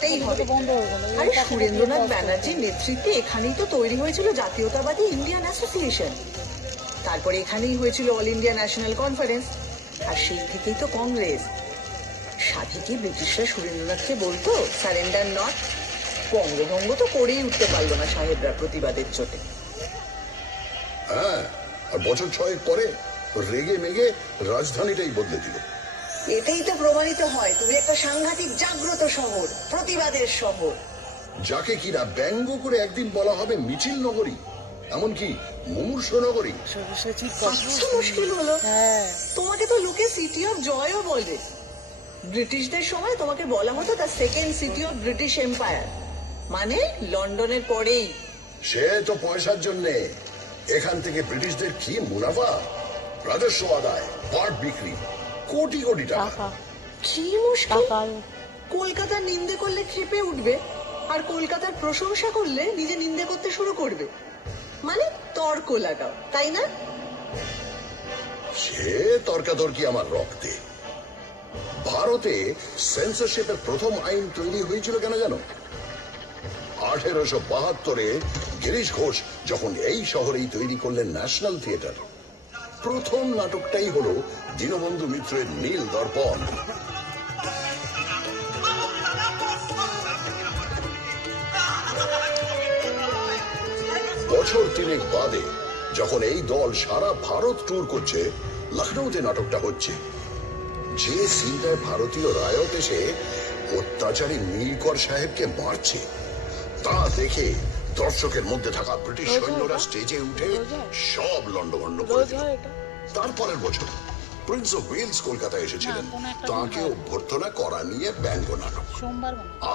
করতেই হবে। আরে সুরেন্দ্রনাথ ব্যানার্জির নেতৃত্বে এখানেই তো তৈরি হয়েছিল জাতীয়তাবাদী ইন্ডিয়ান অ্যাসোসিয়েশন, তারপরে এখানেই হয়েছিল অল ইন্ডিয়া ন্যাশনাল কনফারেন্স, আর সেই থেকেই তো কংগ্রেস। সাথে কি ব্রিটিশরা সুরেন্দ্রনাথকে বলতো সারেন্ডার নট? বঙ্গভঙ্গ তো করেই উঠতে পারলো না সাহেবরা প্রতিবাদের চোটে। হ্যাঁ, আর বছর 6 পরে রেগে মেগে রাজধানীটাই বদলে দিল। এটাই তো প্রমাণিত হয় তুমি একটা সাংঘাতিক জাগ্রত শহর, প্রতিবাদের শহর, যাকে কিনা ব্যঙ্গ করে একদিন বলা হবে মিছিল নগরী, এমনকি মুমূর্ষ নগরী। আচ্ছা, মুশকিল হলো তোমাকে তো লোকে সিটি অফ জয়ও বলে। ব্রিটিশদের সময় তোমাকে বলা হতো the second city of British empire, মানে লন্ডনের পরেই। সে তো পয়সার জন্যে। এখান থেকে ব্রিটিশদের কি মুনাফা, রাজস্ব আদায়, পাট বিক্রি, কোটি কোটি টাকা। কি মুশকিল, কলকাতার নিন্দে করলে ক্ষেপে উঠবে, আর কলকাতার প্রশংসা করলে নিজে নিন্দে করতে শুরু করবে, মানে তর্ক লাগাও, তাই না? সে তর্কাতর্কি আমার রক্তে। ভারতে সেন্সরশিপের প্রথম আইন তৈরি হয়েছিল কেন জানো? 1872-এ গিরিশ ঘোষ যখন এই শহরেই তৈরি করলেন ন্যাশনাল থিয়েটার। প্রথম নাটকটাই হলো দীনবন্ধু মিত্রের নীল দর্পণ। বছর 3 বাদে যখন এই দল সারা ভারত ট্যুর করছে, লখনৌতে নাটকটা হচ্ছে। যে সিনটায় ভারতীয় রায়ত এসে অত্যাচারী নীলকর সাহেবকে মারছে, তা দেখে দর্শকের মধ্যে থাকা ব্রিটিশ সৈন্যরা স্টেজে উঠে সব লন্ডভন্ড করে দিল। তারপরের বছর প্রিন্স অফ ওয়েলস কলকাতায় এসেছিলেন, তাকে অভ্যর্থনা করা নিয়ে ব্যঙ্গ নাটক।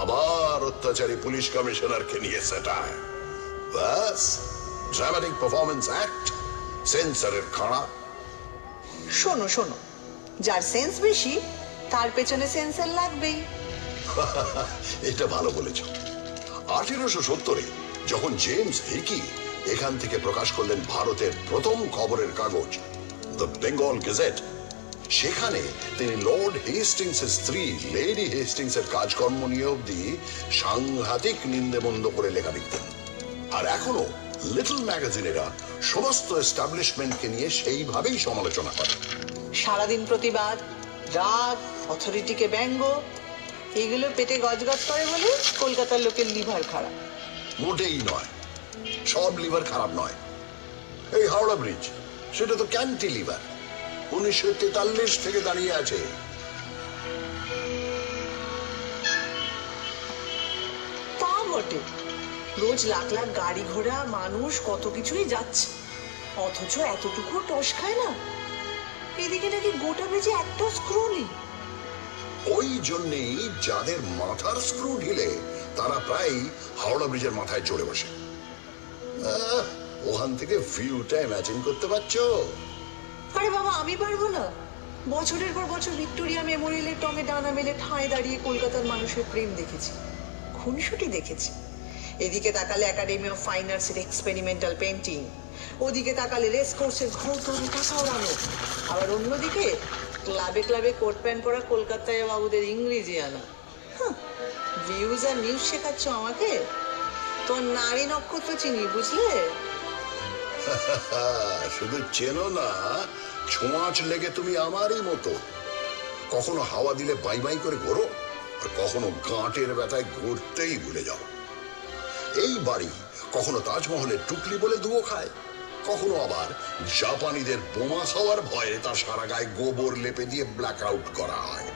আবার অত্যাচারী পুলিশ কমিশনারকে নিয়ে স্যাটায়ার। ব্যাস, ড্রামাটিক পারফরম্যান্স অ্যাক্ট, সেন্সরের খাড়া। শোনো শোনো, যার সেন্স বেশি তার পেছনে সেন্সর লাগবেই। এটা ভালো বলেছ। 1870-এ যখন জেমস হিকি এখান থেকে প্রকাশ করলেন ভারতের প্রথম খবরের কাগজ দ্য বেঙ্গল গেজেট, সেখানে তিনি লর্ড হেস্টিংসের স্ত্রী লেডি হেস্টিংসের কাজকর্ম নিয়ে অব্দি সাংঘাতিক নিন্দেমন্দ করে লেখা লিখতেন। আর এখনো লিটল ম্যাগাজিনেরা সমস্ত এস্টাবলিশমেন্টকে নিয়ে সেইভাবেই সমালোচনা করে। সারাদিন প্রতিবাদ, রাগ, অথরিটিকে ব্যঙ্গ, এগুলো পেটে গজগজ করে বলে কলকাতার লোকের লিভার খারাপ। মোটেই নয়, সব লিভার খারাপ নয়। এই হাওড়া ব্রিজ, সেটা তো ক্যান্টিলিভার, 1943 থেকে দাঁড়িয়ে আছে। তা বটে, রোজ লাখ লাখ গাড়ি ঘোড়া, মানুষ, কত কিছুই যাচ্ছে, অথচ এতটুকু টস খায় না। এদিকে নাকি গোটা ব্রিজে একটা স্ক্রু নেই। ওই জন্যেই যাদের মাথার স্ক্রু ঢিলে তারা প্রায় হাওড়া ব্রিজের মাথায় চড়ে বসে। ওখান থেকে ভিউটা ইমাজিন করতে পারছো? আরে বাবা, আমি পারবো না? বছরের পর বছর ভিক্টোরিয়া মেমোরিয়ালের টঙে ডানা মেলে ঠাঁই দাঁড়িয়ে কলকাতার মানুষের প্রেম দেখেছি, খুনসুটি দেখেছি। এদিকে তাকালে একাডেমি অফ ফাইন আর্টসের এক্সপেরিমেন্টাল পেন্টিং, ওদিকে তাকালে রেস কোর্সের ঘৌতরি টাকা ওড়ানো, আবার অন্যদিকে ক্লাবে ক্লাবে কোট প্যান্ট পরা কলকাতায় বাবুদের ইংরেজি আনা। ভিউজ আর নিউজ শেখাচ্ছ আমাকে? তোর নারী নক্ষত্র চিনি, বুঝলে? শুধু চেনো না, ছোঁয়াচ লেগে তুমি আমারই মতো। কখনো হাওয়া দিলে বাই বাই করে ঘোরো, আর কখনো গাঁটের ব্যথায় ঘুরতেই ভুলে যাও। এই বাড়ি কখনো তাজমহলের টুকলি বলে দুয়ো খায়, কখনো আবার জাপানিদের বোমা খাওয়ার ভয়ে তার সারা গায়ে গোবর লেপে দিয়ে ব্ল্যাক আউট করা হয়।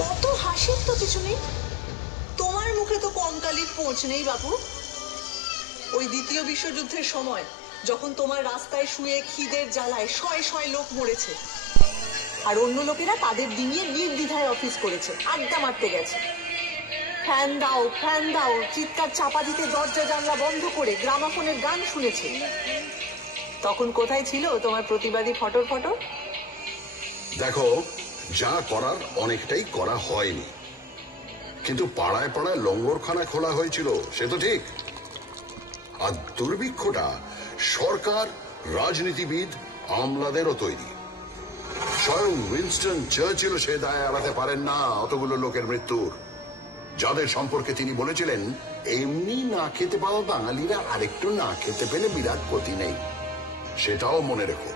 কত হাসির তো কিছু নেই, তোমার মুখে তো কঙ্কালির পোঁছ নেই বাবু। ওই দ্বিতীয় বিশ্বযুদ্ধের সময় যখন তোমার রাস্তায় শুয়ে খিদের জ্বালায় শয়ে শয়ে লোক মরেছে, আর অন্য লোকেরা তাদের ডিঙিয়ে নির্দ্বিধায় অফিস করেছে, আড্ডা মারতে গেছে, ফ্যান দাও ফ্যান দাও চিৎকার চাপা দিতে দরজা জানলা বন্ধ করে গ্রামাফোনের গান শুনেছে, তখন কোথায় ছিল তোমার প্রতিবাদী ফটর ফটর? দেখো, যা করার অনেকটাই করা হয়নি, কিন্তু পাড়ায় পাড়ায় লঙ্গরখানা খোলা হয়েছিল, সে তো ঠিক। আর দুর্ভিক্ষটা সরকার, রাজনীতিবিদ আমলাদেরও তৈরি। স্বয়ং উইনস্টন চার্চিল সে দায় এড়াতে পারেন না অতগুলো লোকের মৃত্যুর, যাদের সম্পর্কে তিনি বলেছিলেন, এমনি না খেতে পাওয়া বাঙালিরা আরেকটু না খেতে পেলে বিরাট ক্ষতি নেই। সেটাও মনে রেখো।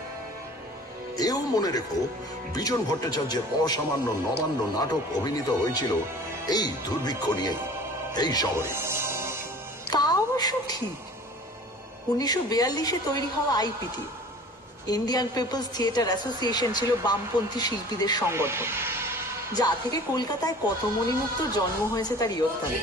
এও মনে রেখো, বিজন ভট্টাচার্যের অসামান্য নবান্ন নাটক অভিনীত হয়েছিল এই দুর্ভিক্ষ নিয়েই, এই শহরে। তা অবশ্য ঠিক। 1942-এ তৈরি হওয়া আইপিটি, ইন্ডিয়ান পিপলস থিয়েটার অ্যাসোসিয়েশন, ছিল বামপন্থী শিল্পীদের সংগঠন, যা থেকে কলকাতায় কত মণিমুক্ত জন্ম হয়েছে তার ইয়ত্তানে।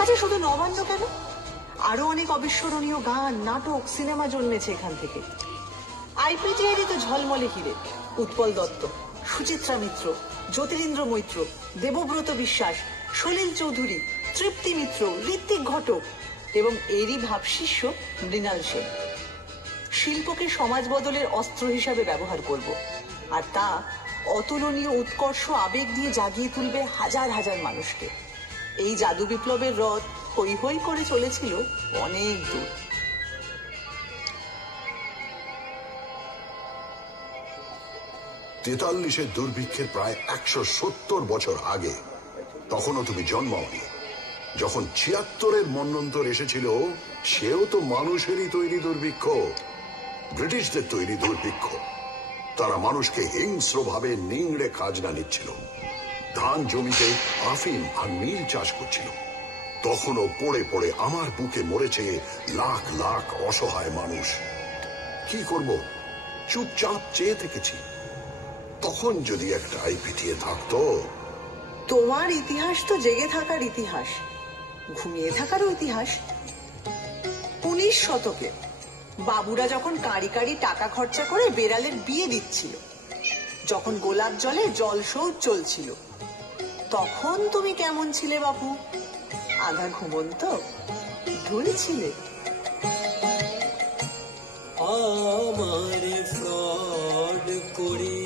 আচ্ছা, শুধু নবান্ন কেন, আরো অনেক অবিস্মরণীয় গান, নাটক, সিনেমা জন্মেছে এখান থেকে। আইপিটিআরই তো ঝলমলে হিরে। উৎপল দত্ত, সুচিত্রা মিত্র, জ্যোতিরিন্দ্র মৈত্র, দেবব্রত বিশ্বাস, সলিল চৌধুরী, তৃপ্তি মিত্র, ঋত্বিক ঘটক এবং এরই ভাবশিষ্য মৃণাল সেন। শিল্পকে সমাজ বদলের অস্ত্র হিসাবে ব্যবহার করব, আর তা অতুলনীয় উৎকর্ষ আবেগ দিয়ে জাগিয়ে তুলবে হাজার হাজার মানুষকে। এই জাদু বিপ্লবের রথ হৈ হৈ করে চলেছিল অনেক দূর। 43-এর দুর্ভিক্ষের প্রায় 170 বছর আগে, তখনও তুমি জন্মাওনি। যখন 76-এর মন্বন্তর এসেছিল, সেও তো মানুষেরই তৈরি দুর্ভিক্ষ, ব্রিটিশদের তৈরি দুর্ভিক্ষ। তারা মানুষকে হিংস্রভাবে নিংড়ে খাজনা নিচ্ছিল, ধান জমিতে আফিম আর নীল চাষ করছিল। তখনও পড়ে পড়ে আমার বুকে মরেছে লাখ লাখ অসহায় মানুষ। কি করব, চুপচাপ চেয়ে থেকেছি। তখন যদি একটা আইপিটিএ থাকতো। তোমার ইতিহাস তো জেগে থাকার ইতিহাস, ঘুমিয়ে থাকারও ইতিহাস। 19 শতকে বাবুরা যখন কাঁড়ি কাঁড়ি টাকা খরচা করে বেড়ালের বিয়ে দিচ্ছিল, যখন গোলাপ জলে জল শৌচ চলছিল, তখন তুমি কেমন ছিলে বাবু? আধা ঘুমন্ত ঢুলছিলে। আমারে ফ্রড করে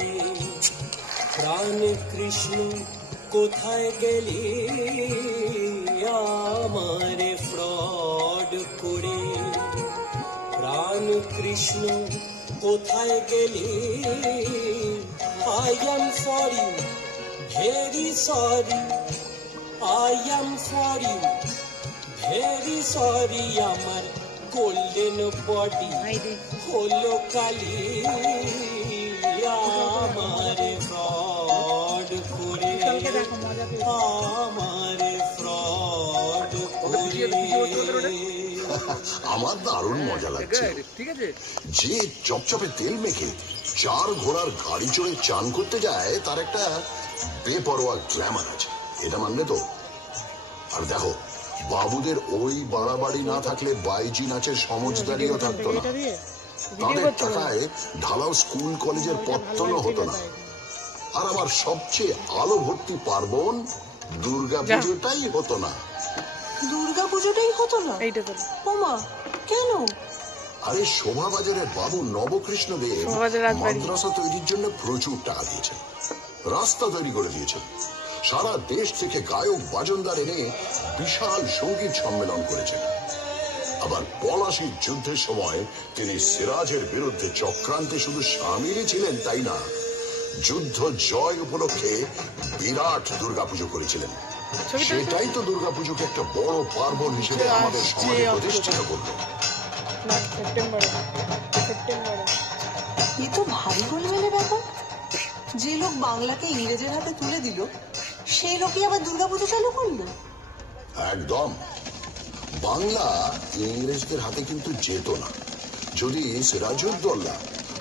প্রাণ কৃষ্ণ কোথায় গেলি? আমারে ফ্রড করে প্রাণ কৃষ্ণ কোথায় গেলি? I am sorry, very sorry, I am sorry, very sorry, আমার গোল্ডেন বডি হলো কালি। আমার ফ্রড করে, আমার ফ্রড করে। আমার দারুণ মজা লাগছে। যে চপচপে তেল মেখে 4 ঘোড়ার গাড়ি চড়ে চান করতে যায়, তার একটা বেপরোয়া গ্ল্যামার আছে, এটা মানলে তো? আর দেখো, বাবুদের ওই বাড়াবাড়ি না থাকলে বাইজি নাচের সমজদারিও থাকতো না। তাদের টাকায় ঢালাও স্কুল কলেজের পত্তনও হতো না। আর আমার সবচেয়ে আলো ভর্তি পার্বণ দুর্গা পুজোটাই হতো না। দুর্গা পুজোটাই হতো না? ওমা, কেন? আরে শোভাবাজারের বাবু নবকৃষ্ণ দেব মাদ্রাসা তৈরির জন্য প্রচুর টাকা দিয়েছেন, রাস্তা তৈরি করে দিয়েছেন, সারা দেশ থেকে গায়ক বাজনদার এনে বিশাল সঙ্গীত সম্মেলন করেছেন। আবার পলাশির যুদ্ধের সময় তিনি সিরাজের বিরুদ্ধে চক্রান্তে শুধু সামিলই ছিলেন তাই না, যুদ্ধ জয় উপলক্ষে বিরাট দুর্গাপুজো করেছিলেন। সেটাই তো দুর্গাপুজোকে একটা বড় পার্বণ হিসেবে আমাদের সমাজে প্রতিষ্ঠিত করল। এ তো ভারী গোলমেলে ব্যাপার। যে লোক বাংলাকে ইংরেজের হাতে তুলে দিল, সেই লোকই আবার দুর্গাপুজো চালু করলো। একদম। বাংলা ইংরেজদের হাতে কিন্তু যেত না যদি সিরাজউদ্দৌলা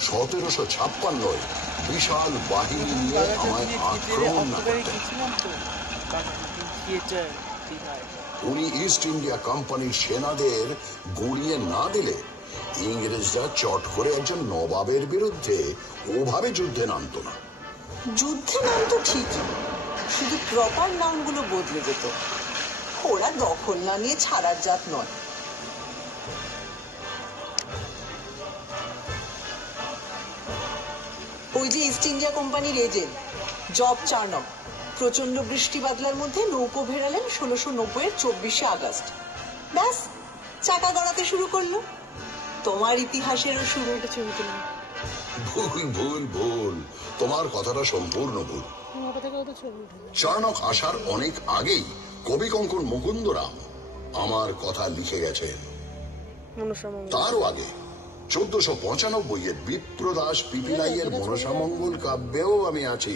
1756 বিশাল বাহিনী নিয়ে আমায় আক্রমণ না করতেন। উনি ইস্ট ইন্ডিয়া কোম্পানির সেনাদের গুড়িয়ে না দিলে ইংরেজরা চট করে একজন নবাবের বিরুদ্ধে ওভাবে যুদ্ধে নামতো না। যুদ্ধে নামতো ঠিকই, শুধু প্রপার নামগুলো বদলে যেত। ওরা দখল না নিয়ে ছাড়ার জাত নয়। যে ইস্ট ইন্ডিয়া কোম্পানির এজেন্ট জব চার্নক প্রচন্ড বৃষ্টি বাদলার মধ্যে নৌকো ভেড়ালেন 1690-এর 24শে আগস্ট। ব্যাস, চাকা গড়াতে শুরু করলো। তোমার ইতিহাসেরও শুরু। এটা ছবি তুললাম। ভুল ভুল ভুল, তোমার কথাটা সম্পূর্ণ ভুল। চাণক আসার অনেক আগেই কবি কঙ্কন মুকুন্দরাম আমার কথা লিখে গেছেন। তারও আগে 1495-এর বিপ্রদাস পিপিলাইয়ের মনসামঙ্গল কাব্যেও আমি আছি।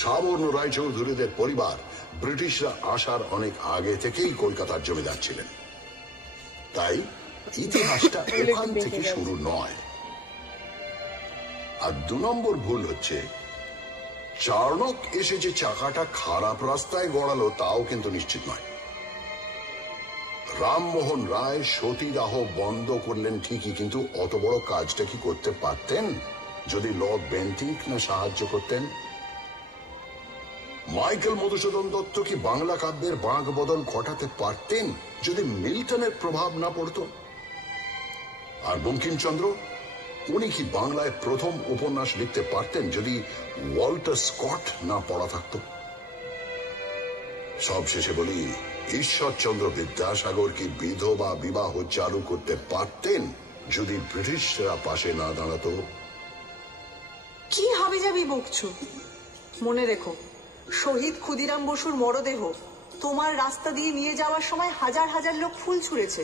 সাবর্ণ রায়চৌধুরীদের পরিবার ব্রিটিশরা আসার অনেক আগে থেকেই কলকাতার জমিদার ছিলেন, তাই ইতিহাসটা ওখান থেকে শুরু নয়। আর 2 নম্বর ভুল হচ্ছে, চার্নক এসে যে চাকাটা খারাপ রাস্তায় গড়ালো তাও কিন্তু নিশ্চিত নয়। রামমোহন রায় সতীদাহ বন্ধ করলেন ঠিকই, কিন্তু অত বড় কাজটা কি করতে পারতেন যদি লর্ড বেন্টিঙ্ক না সাহায্য করতেন? মাইকেল মধুসূদন দত্ত কি বাংলা কাব্যের বাঁক বদল ঘটাতে পারতেন যদি মিল্টনের প্রভাব না পড়তো? আর বঙ্কিমচন্দ্র, উনি কি বাংলায় প্রথম উপন্যাস লিখতে পারতেন যদি ওয়াল্টার স্কট না পড়া থাকত? সবশেষে বলি, ঈশ্বরচন্দ্র বিদ্যাসাগর কি বিধবা বিবাহ চালু করতে পারতেন যদি ব্রিটিশরা পাশে না দাঁড়াতো? কি হাবে যাবি বকছো? মনে রেখো, শহীদ ক্ষুদিরাম বসুর মরদেহ তোমার রাস্তা দিয়ে নিয়ে যাওয়ার সময় হাজার হাজার লোক ফুল ছুঁড়েছে।